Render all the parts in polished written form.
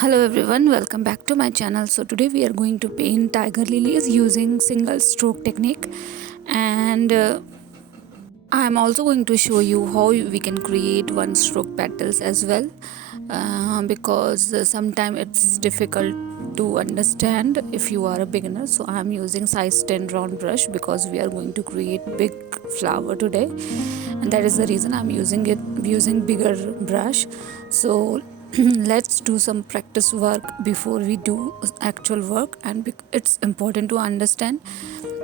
Hello everyone, welcome back to my channel. So today we are going to paint tiger lilies using single stroke technique, and I am also going to show you how we can create one stroke petals as well, because sometimes it's difficult to understand if you are a beginner. So I am using size 10 round brush because we are going to create big flower today, and that is the reason I'm using bigger brush. So let's do some practice work before we do actual work, and it's important to understand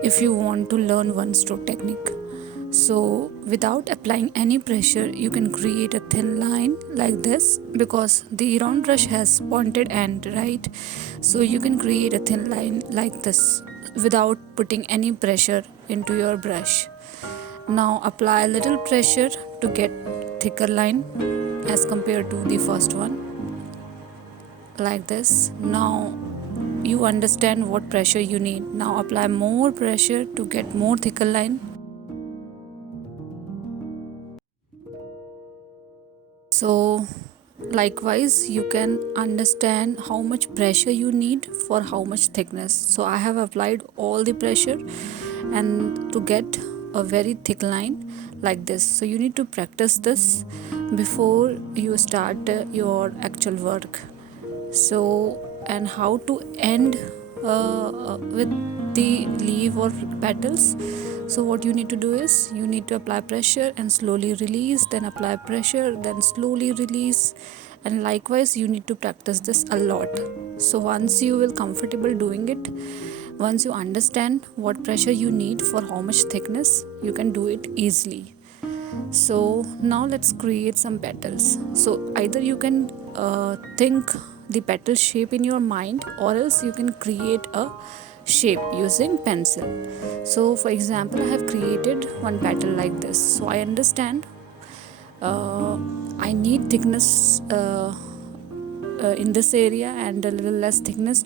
if you want to learn one stroke technique. So without applying any pressure, you can create a thin line like this, because the round brush has pointed end, right? So you can create a thin line like this without putting any pressure into your brush. Now apply a little pressure to get thicker line as compared to the first one, like this. Now you understand what pressure you need. Now apply more pressure to get more thicker line. So likewise you can understand how much pressure you need for how much thickness. So I have applied all the pressure and to get a very thick line like this. So you need to practice this before you start your actual work. So, and how to end with the leaf or petals. So what you need to do is you need to apply pressure and slowly release, then apply pressure, then slowly release, and likewise you need to practice this a lot. So once you will comfortable doing it, once you understand what pressure you need for how much thickness, you can do it easily. So now let's create some petals. So either you can think the petal shape in your mind, or else you can create a shape using pencil. So for example, I have created one petal like this. So I understand I need thickness in this area and a little less thickness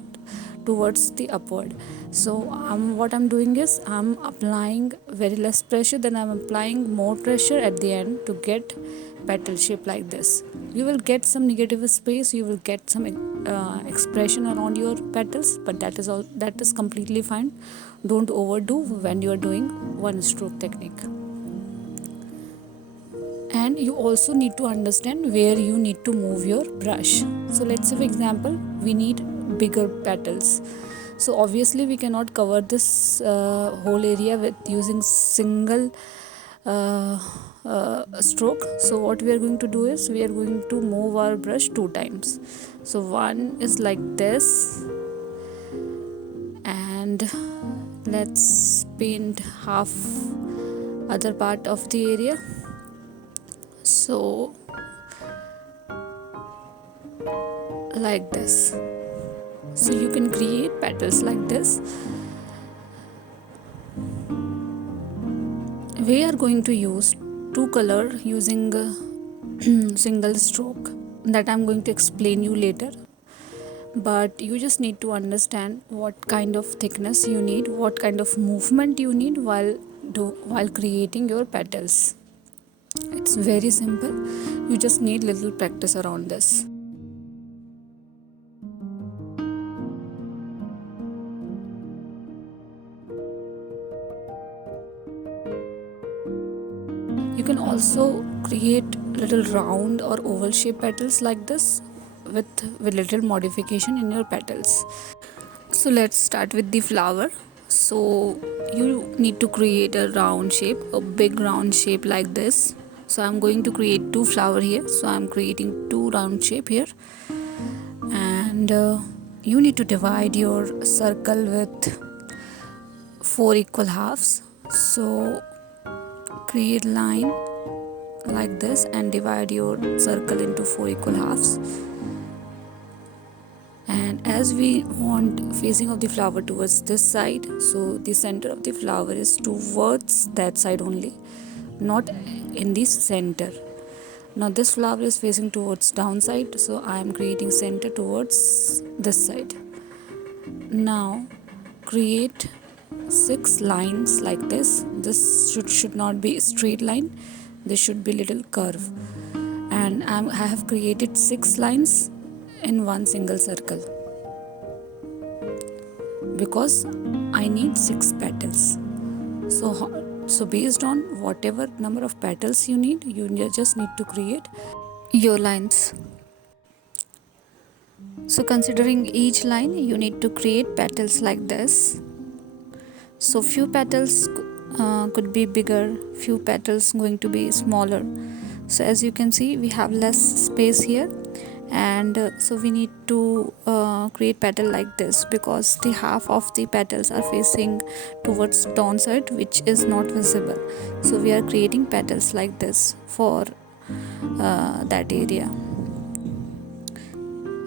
towards the upward. So what I'm doing is I'm applying very less pressure, then I'm applying more pressure at the end to get petal shape like this. You will get some negative space, you will get some expression around your petals, but that is completely fine. Don't overdo when you are doing one stroke technique. And you also need to understand where you need to move your brush. So let's say for example we need bigger petals, so obviously we cannot cover this whole area with using single stroke. So what we are going to do is we are going to move our brush 2 times. So one is like this, and let's paint half other part of the area. So like this. So you can create petals like this. We are going to use two color using single stroke, that I'm going to explain you later. But you just need to understand what kind of thickness you need, what kind of movement you need while creating your petals. It's very simple. You just need little practice around this. You can also create little round or oval shaped petals like this with little modification in your petals. So let's start with the flower. So you need to create a round shape, a big round shape like this. So I'm going to create two flower here. So I'm creating two round shape here, and you need to divide your circle with 4 equal halves. So create line like this and divide your circle into 4 equal halves. And as we want facing of the flower towards this side, so the center of the flower is towards that side only, not in the center. Now this flower is facing towards downside, so I am creating center towards this side. Now create 6 lines like this. This should not be a straight line, this should be little curve. And I have created 6 lines in one single circle because I need 6 petals. So based on whatever number of petals you need, you just need to create your lines. So considering each line, you need to create petals like this. So few petals could be bigger, few petals going to be smaller. So as you can see, we have less space here, and so we need to create petal like this because the half of the petals are facing towards dawn side, which is not visible. So we are creating petals like this for that area.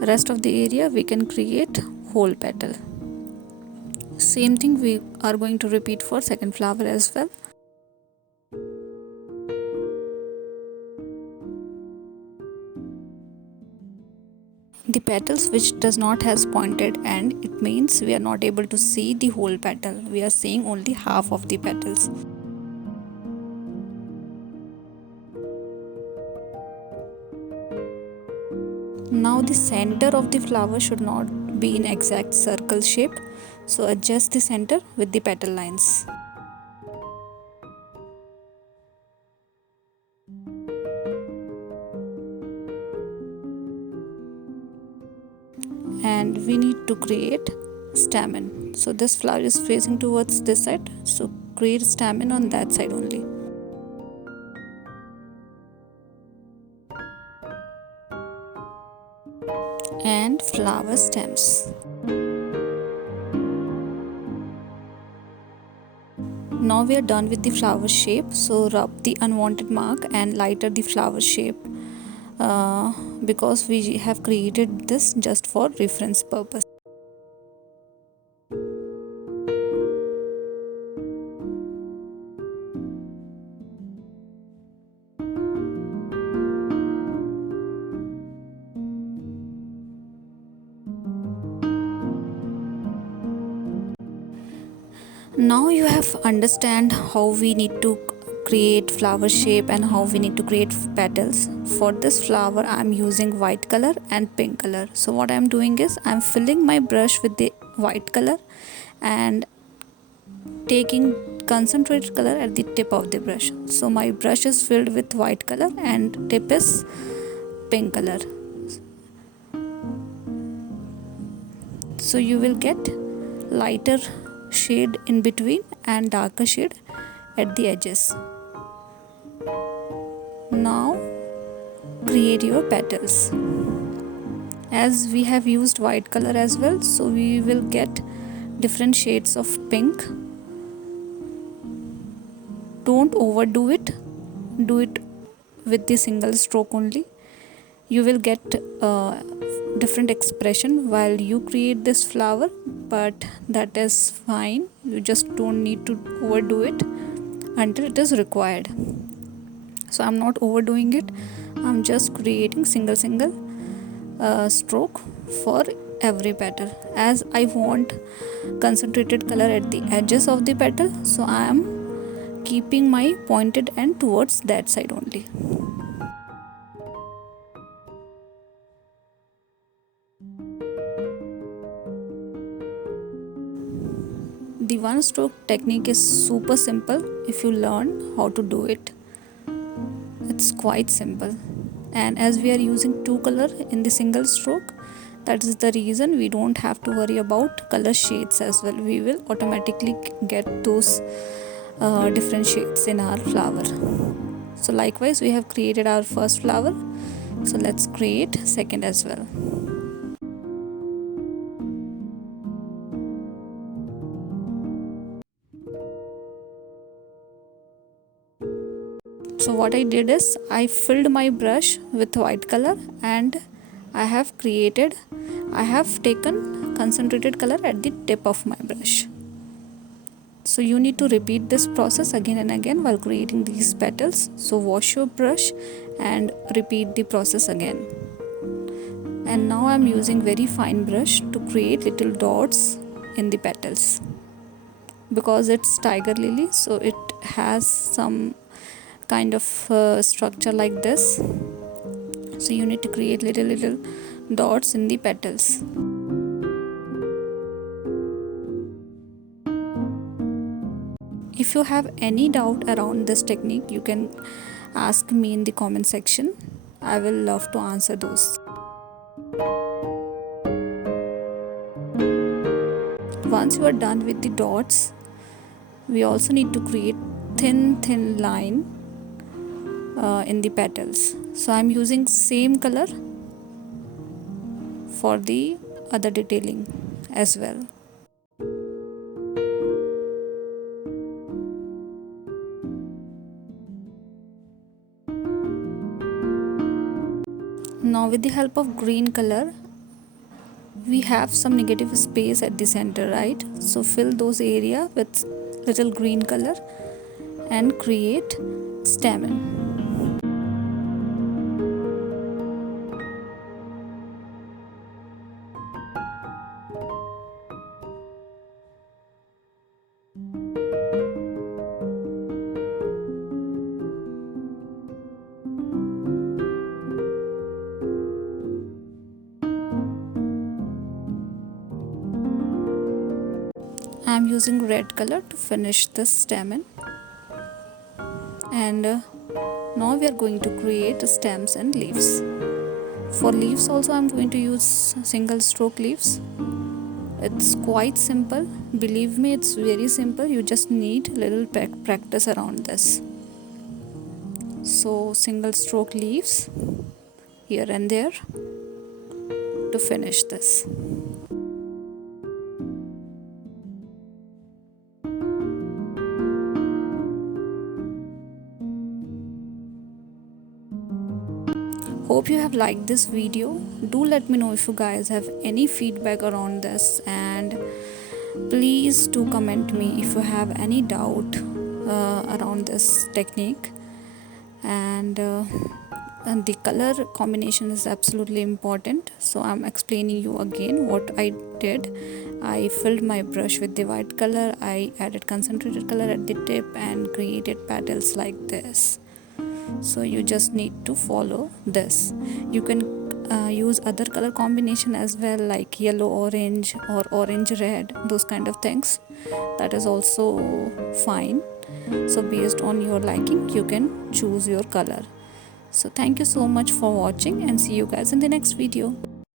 Rest of the area we can create whole petal. Same thing we are going to repeat for second flower as well. The petals which does not has pointed end, it means we are not able to see the whole petal. We are seeing only half of the petals. Now the center of the flower should not be in exact circle shape. So adjust the center with the petal lines. And we need to create stamen. So this flower is facing towards this side, so create stamen on that side only. And flower stems. Now we are done with the flower shape, so rub the unwanted mark and lighter the flower shape because we have created this just for reference purpose. Now you have understand how we need to create flower shape and how we need to create petals. For this flower I am using white color and pink color. So what I am doing is I am filling my brush with the white color and taking concentrated color at the tip of the brush. So my brush is filled with white color and tip is pink color. So you will get lighter shade in between and darker shade at the edges. Now create your petals. As we have used white color as well, so we will get different shades of pink. Don't overdo it, do it with the single stroke only. You will get different expression while you create this flower, but that is fine. You just don't need to overdo it until it is required. So I'm not overdoing it, I'm just creating single stroke for every petal. As I want concentrated color at the edges of the petal, so I am keeping my pointed end towards that side only. The one stroke technique is super simple if you learn how to do it. It's quite simple, and as we are using two color in the single stroke, that is the reason we don't have to worry about color shades as well. We will automatically get those different shades in our flower. So likewise we have created our first flower, so let's create second as well. So what I did is I filled my brush with white color and I have taken concentrated color at the tip of my brush. So you need to repeat this process again and again while creating these petals. So wash your brush and repeat the process again. And now I'm using very fine brush to create little dots in the petals. Because it's tiger lily, so it has some kind of structure like this. So you need to create little dots in the petals. If you have any doubt around this technique, you can ask me in the comment section. I will love to answer those. Once you are done with the dots, we also need to create thin line in the petals. So I'm using same color for the other detailing as well. Now with the help of green color, we have some negative space at the center, right? So fill those area with little green color and create stamen. I am using red color to finish this stamen, and now we are going to create stems and leaves. For leaves also I am going to use single stroke leaves. It's quite simple, believe me, it's very simple. You just need little practice around this. So single stroke leaves here and there to finish this. Hope you have liked this video. Do let me know if you guys have any feedback around this, and please do comment me if you have any doubt around this technique. And the color combination is absolutely important, so I'm explaining you again what I did. I filled my brush with the white color, I added concentrated color at the tip and created petals like this. So you just need to follow this. You can use other color combination as well, like yellow orange or orange red, those kind of things. That is also fine. So based on your liking, you can choose your color. So thank you so much for watching, and see you guys in the next video.